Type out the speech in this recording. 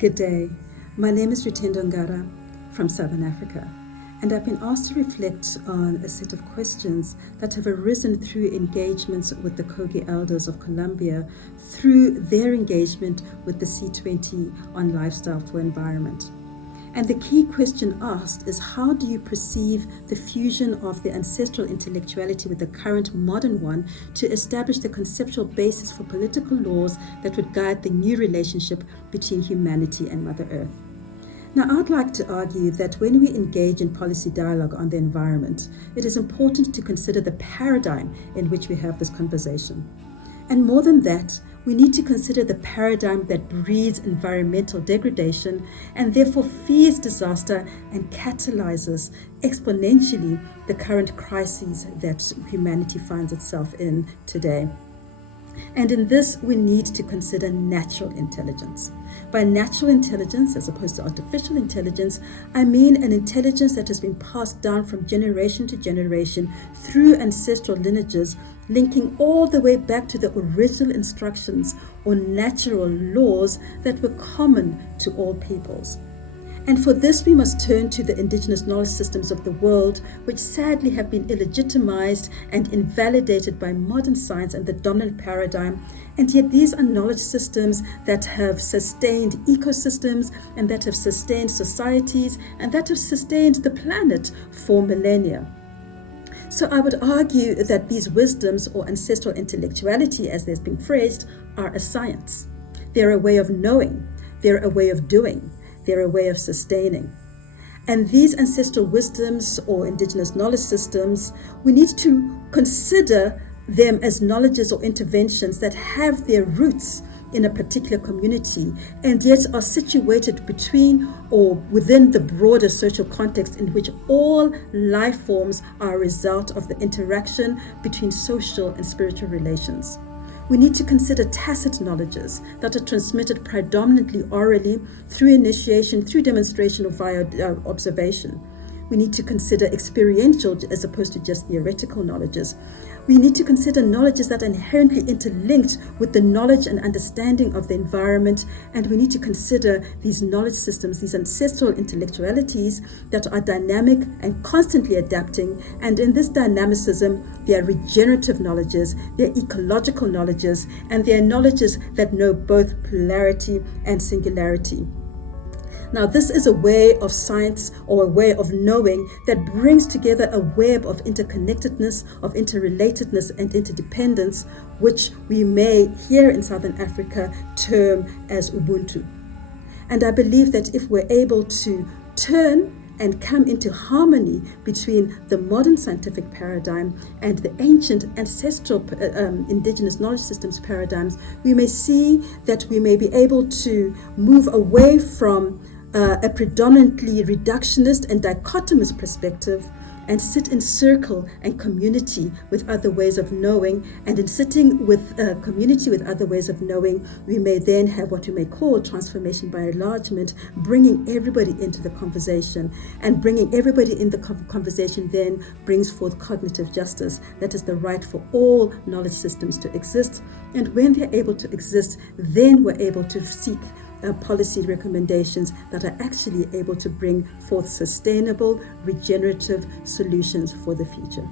Good day. My name is Reutendo Ngara from Southern Africa, and I've been asked to reflect on a set of questions that have arisen through engagements with the Kogi elders of Colombia through their engagement with the C20 on lifestyle for environment. And the key question asked is, how do you perceive the fusion of the ancestral intellectuality with the current modern one to establish the conceptual basis for political laws that would guide the new relationship between humanity and Mother Earth? Now, I'd like to argue that when we engage in policy dialogue on the environment, it is important to consider the paradigm in which we have this conversation. And more than that, we need to consider the paradigm that breeds environmental degradation and therefore fears disaster and catalyzes exponentially the current crises that humanity finds itself in today. And in this, we need to consider natural intelligence. By natural intelligence, as opposed to artificial intelligence, I mean an intelligence that has been passed down from generation to generation through ancestral lineages, linking all the way back to the original instructions or natural laws that were common to all peoples. And for this, we must turn to the indigenous knowledge systems of the world, which sadly have been illegitimized and invalidated by modern science and the dominant paradigm. And yet these are knowledge systems that have sustained ecosystems and that have sustained societies and that have sustained the planet for millennia. So I would argue that these wisdoms, or ancestral intellectuality as they've been phrased, are a science. They're a way of knowing. They're a way of doing. They're a way of sustaining. And these ancestral wisdoms or indigenous knowledge systems, we need to consider them as knowledges or interventions that have their roots in a particular community and yet are situated between or within the broader social context in which all life forms are a result of the interaction between social and spiritual relations. We need to consider tacit knowledges that are transmitted predominantly orally, through initiation, through demonstration, or via observation. We need to consider experiential as opposed to just theoretical knowledges. We need to consider knowledges that are inherently interlinked with the knowledge and understanding of the environment, and we need to consider these knowledge systems, these ancestral intellectualities that are dynamic and constantly adapting. And in this dynamicism, there are regenerative knowledges, there are ecological knowledges, and there are knowledges that know both polarity and singularity. Now, this is a way of science or a way of knowing that brings together a web of interconnectedness, of interrelatedness and interdependence, which we may here in Southern Africa term as Ubuntu. And I believe that if we're able to turn and come into harmony between the modern scientific paradigm and the ancient ancestral indigenous knowledge systems paradigms, we may see that we may be able to move away from a predominantly reductionist and dichotomous perspective and sit in circle and community with other ways of knowing. And in sitting with a community with other ways of knowing, we may then have what we may call transformation by enlargement, bringing everybody into the conversation. And bringing everybody in the conversation then brings forth cognitive justice. That is the right for all knowledge systems to exist. And when they're able to exist, then we're able to seek policy recommendations that are actually able to bring forth sustainable, regenerative solutions for the future.